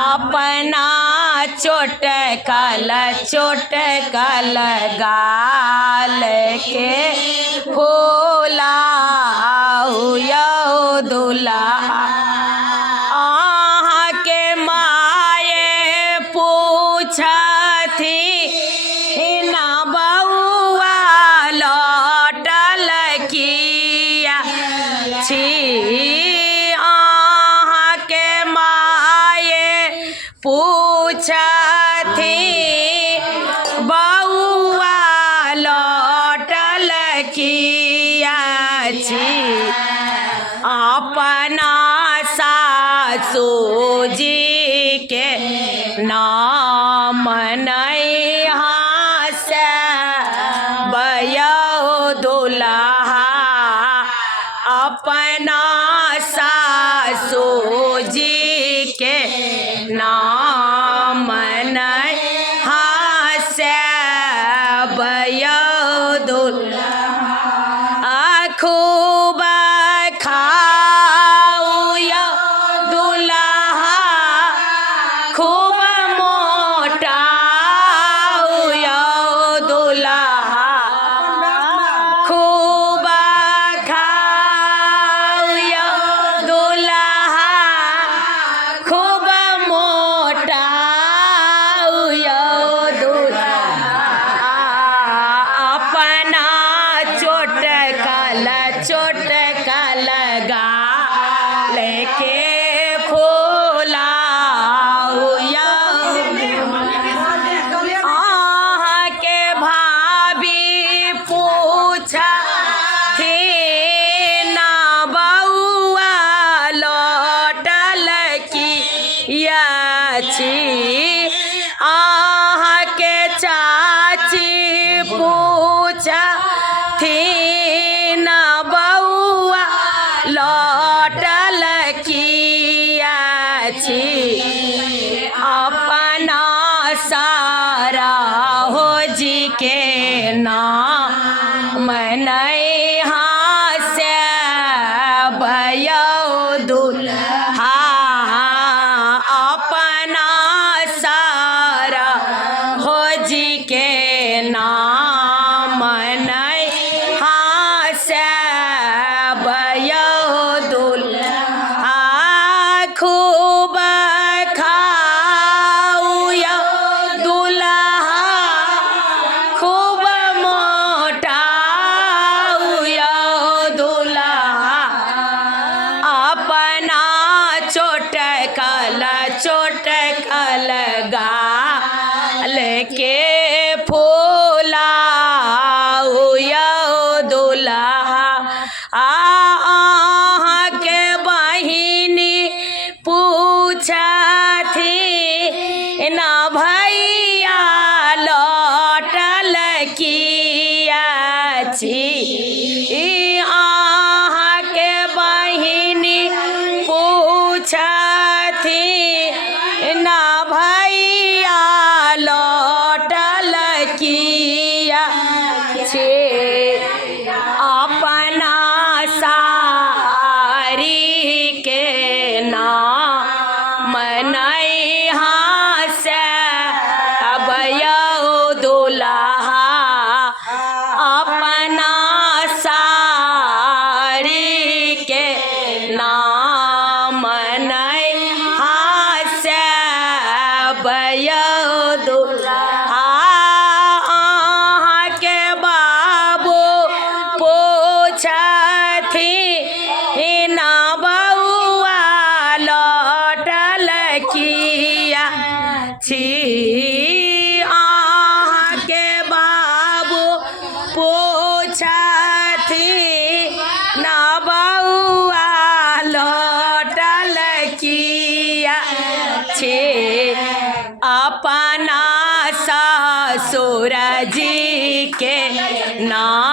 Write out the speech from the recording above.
अपना चोटकल गाल के फूलाऊ दुल्हा के माये पूछथी न बउआ लौटल किया छी पूछथी बउआ लौटल किया छी अपना सासू जी के नाम नैहा से बयौ दुल्हा अपना सासू जी के नाम नैहा से बयौ दुल्हा खूब खाऊ यौ दुल्हा खूब मोटाऊ यौ दुल्हा खूब खाऊ यौ दुल्हा खूब मोटाऊ यौ दुल्हा अपना चोटकल गाल के फूलाऊ यौ के भाभी पूछथी न बउआ लौटल किया छी के चाची पूछथी न बउआ लौटल किया छी अपना सारा हो जी के नाम नैहा से बयौ दुल्हा अपना सारा हो जी के नाम नैहा से बयौ दुल्हा खूब खाऊ यौ दुल्हा खूब मोटाऊ यौ दुल्हा अपना चोटकल गाल के फूलाऊ यौ दुल्हा के बहिनी पूछथी न भैया लौटल किया छी के बहिनी पूछथी न भैया लौटल किया छी अपना सारी के नाम नैहा से बयौ दुल्हा अपना सारी के नाम नैहा से बयौ दुल्हा के बाबू पूछथी न बउआ लौटल किया छी के बाबू पूछथी न बउआ लौटल किया छी अपना ससुर जी के नाम